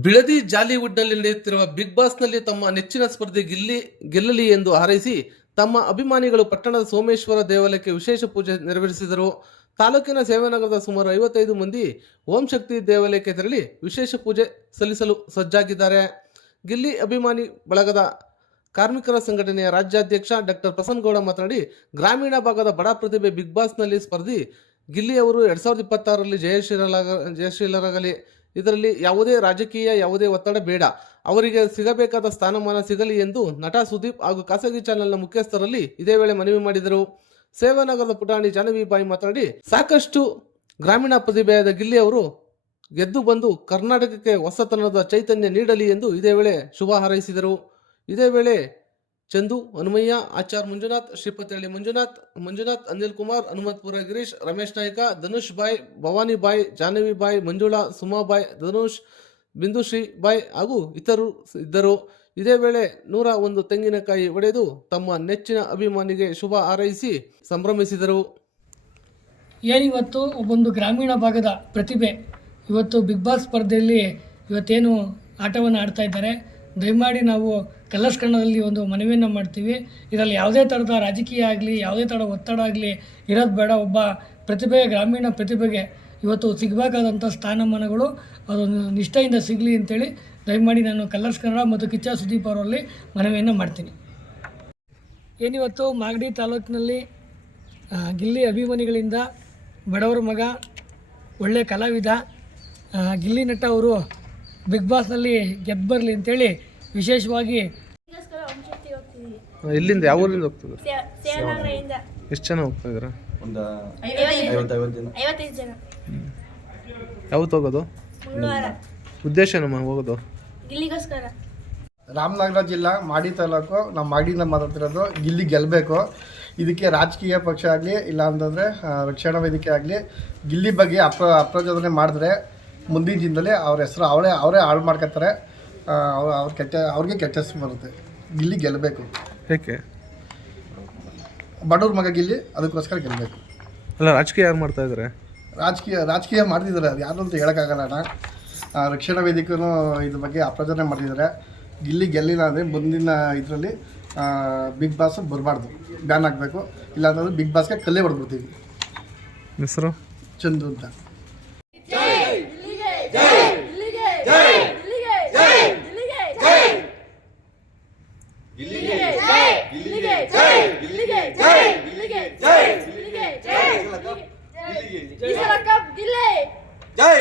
ಬಿಳದಿ ಜಾಲಿವುಡ್ನಲ್ಲಿ ನಡೆಯುತ್ತಿರುವ ಬಿಗ್ ಬಾಸ್ನಲ್ಲಿ ತಮ್ಮ ನೆಚ್ಚಿನ ಸ್ಪರ್ಧೆ ಗಿಲ್ಲಿ, ಗೆಲ್ಲಲಿ ಎಂದು ಹಾರೈಸಿ ತಮ್ಮ ಅಭಿಮಾನಿಗಳು ಪಟ್ಟಣದ ಸೋಮೇಶ್ವರ ದೇವಾಲಯಕ್ಕೆ ವಿಶೇಷ ಪೂಜೆ ನೆರವೇರಿಸಿದರು. ತಾಲೂಕಿನ ಸೇವಾನಗರದ ಸುಮಾರು ಐವತ್ತೈದು ಮಂದಿ ಓಂ ಶಕ್ತಿ ದೇವಾಲಯಕ್ಕೆ ತೆರಳಿ ವಿಶೇಷ ಪೂಜೆ ಸಲ್ಲಿಸಲು ಸಜ್ಜಾಗಿದ್ದಾರೆ. ಗಿಲ್ಲಿ ಅಭಿಮಾನಿ ಬಳಗದ ಕಾರ್ಮಿಕರ ಸಂಘಟನೆಯ ರಾಜ್ಯಾಧ್ಯಕ್ಷ ಡಾಕ್ಟರ್ ಪ್ರಸನ್ನಗೌಡ ಮಾತನಾಡಿ, ಗ್ರಾಮೀಣ ಭಾಗದ ಬಡ ಪ್ರತಿಭೆ ಬಿಗ್ ಬಾಸ್ನಲ್ಲಿ ಸ್ಪರ್ಧಿ ಗಿಲ್ಲಿ ಅವರು ಎರಡ್ ಸಾವಿರದ ಇಪ್ಪತ್ತಾರರಲ್ಲಿ ಜಯಶೀಲರಾಗ, ಜಯಶೀಲರಾಗಲಿ. ಇದರಲ್ಲಿ ಯಾವುದೇ ರಾಜಕೀಯ, ಯಾವುದೇ ಒತ್ತಡ ಬೇಡ. ಅವರಿಗೆ ಸಿಗಬೇಕಾದ ಸ್ಥಾನಮಾನ ಸಿಗಲಿ ಎಂದು ನಟ ಸುದೀಪ್ ಹಾಗೂ ಖಾಸಗಿ ಚಾನೆಲ್ನ ಮುಖ್ಯಸ್ಥರಲ್ಲಿ ಇದೇ ವೇಳೆ ಮನವಿ ಮಾಡಿದರು. ಸೇವಾನಗರದ ಪುಟಾಣಿ ಜಾನವಿ ಬಾಯಿ ಮಾತನಾಡಿ, ಸಾಕಷ್ಟು ಗ್ರಾಮೀಣ ಪ್ರತಿಭೆಯಾದ ಗಿಲ್ಲಿ ಅವರು ಗೆದ್ದು ಬಂದು ಕರ್ನಾಟಕಕ್ಕೆ ಹೊಸತನದ ಚೈತನ್ಯ ನೀಡಲಿ ಎಂದು ಇದೇ ವೇಳೆ ಶುಭ ಹಾರೈಸಿದರು. ಇದೇ ವೇಳೆ ಚಂದು, ಹನುಮಯ್ಯ, ಆಚಾರ್ ಮಂಜುನಾಥ್ ಶ್ರೀಪತಿಹಳ್ಳಿ ಮಂಜುನಾಥ್ ಮಂಜುನಾಥ್, ಅನಿಲ್ ಕುಮಾರ್, ಹನುಮತ್ಪುರ ಗಿರೀಶ್, ರಮೇಶ್ ನಾಯ್ಕ, ಧನುಷ್ ಬಾಯ್, ಭವಾನಿ ಬಾಯ್ ಜಾನವಿ ಬಾಯ್, ಮಂಜುಳಾ, ಸುಮಾ ಬಾಯ್, ಧನುಷ್, ಬಿಂದುಶ್ರೀ ಬಾಯ್ ಹಾಗೂ ಇತರರು ಇದ್ದರು. ಇದೇ ವೇಳೆ ನೂರ ಒಂದು ತೆಂಗಿನಕಾಯಿ ಒಡೆದು ತಮ್ಮ ನೆಚ್ಚಿನ ಅಭಿಮಾನಿಗೆ ಶುಭ ಹಾರೈಸಿ ಸಂಭ್ರಮಿಸಿದರು. ಏನಿವತ್ತು ಒಂದು ಗ್ರಾಮೀಣ ಭಾಗದ ಪ್ರತಿಭೆ. ಇವತ್ತು ಬಿಗ್ ಬಾಸ್ ಸ್ಪರ್ಧೆಯಲ್ಲಿ ಇವತ್ತೇನು ಆಟವನ್ನು ಆಡ್ತಾ ಇದ್ದಾರೆ. ದಯಮಾಡಿ ನಾವು ಕಲರ್ಸ್ ಕನ್ನಡದಲ್ಲಿ ಒಂದು ಮನವಿಯನ್ನು ಮಾಡ್ತೀವಿ. ಇದರಲ್ಲಿ ಯಾವುದೇ ಥರದ ರಾಜಕೀಯ ಆಗಲಿ, ಯಾವುದೇ ಥರದ ಒತ್ತಡ ಆಗಲಿ ಇರೋದು ಬೇಡ. ಒಬ್ಬ ಪ್ರತಿಭೆ ಗ್ರಾಮೀಣ ಪ್ರತಿಭೆಗೆ ಇವತ್ತು ಸಿಗಬೇಕಾದಂಥ ಸ್ಥಾನಮಾನಗಳು ಅದು ನಿಷ್ಠೆಯಿಂದ ಸಿಗಲಿ ಅಂತೇಳಿ ದಯಮಾಡಿ ನಾನು ಕಲರ್ಸ್ ಕನ್ನಡ ಮತ್ತು ಕಿಚ್ಚ ಸುದೀಪ್ ಅವರಲ್ಲಿ ಮನವಿಯನ್ನು ಮಾಡ್ತೀನಿ. ಏನಿವತ್ತು ಮಾಗಡಿ ತಾಲೂಕಿನಲ್ಲಿ ಗಿಲ್ಲಿ ಅಭಿಮಾನಿಗಳಿಂದ ಬಡವರ ಮಗ, ಒಳ್ಳೆ ಕಲಾವಿದ ಗಿಲ್ಲಿ ನಟ ಅವರು ಬಿಗ್ ಬಾಸ್ನಲ್ಲಿ ಗೆದ್ದು ಬರಲಿ ಅಂತೇಳಿ ವಿಶೇಷವಾಗಿ ಇಲ್ಲಿಂದ ಯಾವ ಊರಿಂದ ಹೋಗ್ತದೆ ಸೇ- ಎಷ್ಟು ಜನ ಹೋಗ್ತಾ ಇದ್ದೀರಾ? ಒಂದು ಐವತ್ತೈದು ಐವತ್ತು ಐವತ್ತು ಜನ. ಯಾವತ್ತು ಹೋಗೋದು? ಉದ್ದೇಶ ನಮ್ಮ ಹೋಗೋದು? ಗಿಲ್ಲಿಗೋಸ್ಕರ. ರಾಮನಗರ ಜಿಲ್ಲಾ ಮಾಡಿ ತಾಲೂಕು. ನಮ್ಮ ಮಾಡಿಯಿಂದ ಮಾತಾಡ್ತಿರೋದು ಗಿಲ್ಲಿ ಗೆಲ್ಲಬೇಕು ಇದಕ್ಕೆ ರಾಜಕೀಯ ಪಕ್ಷ ಆಗಲಿ ಇಲ್ಲ ಅಂತಂದರೆ ರಕ್ಷಣಾ ವೇದಿಕೆ ಆಗಲಿ ಗಿಲ್ಲಿ ಬಗ್ಗೆ ಅಪ್ರ ಅಪ್ರಚೋದನೆ ಮಾಡಿದ್ರೆ ಮುಂದಿನ ದಿನದಲ್ಲಿ ಅವ್ರ ಹೆಸರು ಅವರೇ ಅವರೇ ಹಾಳು ಮಾಡ್ಕೊತಾರೆ. ಅವ್ರ ಅವ್ರ ಕೆಟ್ಟ ಅವ್ರಿಗೆ ಕೆಟ್ಟ ಬರುತ್ತೆ. ಗಿಲ್ಲಿ ಗೆಲ್ಲಬೇಕು ಏಕೆ? ಬಡವ್ರ ಮಗ ಗಿಲ್ಲಿ ಅದಕ್ಕೋಸ್ಕರ ಗೆಲ್ಲಬೇಕು ಅಲ್ಲ ರಾಜಕೀಯ ಯಾರು ಮಾಡ್ತಾ ಇದ್ದಾರೆ ರಾಜಕೀಯ ರಾಜಕೀಯ ಮಾಡ್ತಿದ್ದಾರೆ ಅದು ಯಾರು ಅಂತ ಹೇಳೋಕ್ಕಾಗಲ್ಲ ಅಣ್ಣ. ರಕ್ಷಣಾ ವೇದಿಕೆಯೂ ಇದ್ರ ಬಗ್ಗೆ ಅಪ್ರಚನೆ ಮಾಡಿದ್ದಾರೆ ಗಿಲ್ಲಿ ಗೆಲ್ಲಿಲ್ಲ ಅಂದರೆ ಮುಂದಿನ ಇದರಲ್ಲಿ ಬಿಗ್ ಬಾಸ್ ಬರಬಾರ್ದು. ಬ್ಯಾನ್ ಆಗಬೇಕು. ಇಲ್ಲಾಂತಂದ್ರೆ ಬಿಗ್ ಬಾಸ್ಗೆ ಕಲ್ಲೇ ಹೊಡೆದ್ಬಿಡ್ತೀವಿ. ಹೆಸರು? ಚಂದು ಅಂತ. ಇಲ್ಲಿಗೆ ಜೈ. ಇಲ್ಲಿಗೆ ಜೈ. ಇಲ್ಲಿಗೆ ಜೈ. ಇಲ್ಲಿಗೆ ಜೈ. ಇಲ್ಲಿಗೆ ಜೈ. ಇಲ್ಲಿಗೆ ಜೈ. ಇಲ್ಲಿಗೆ ಜೈ.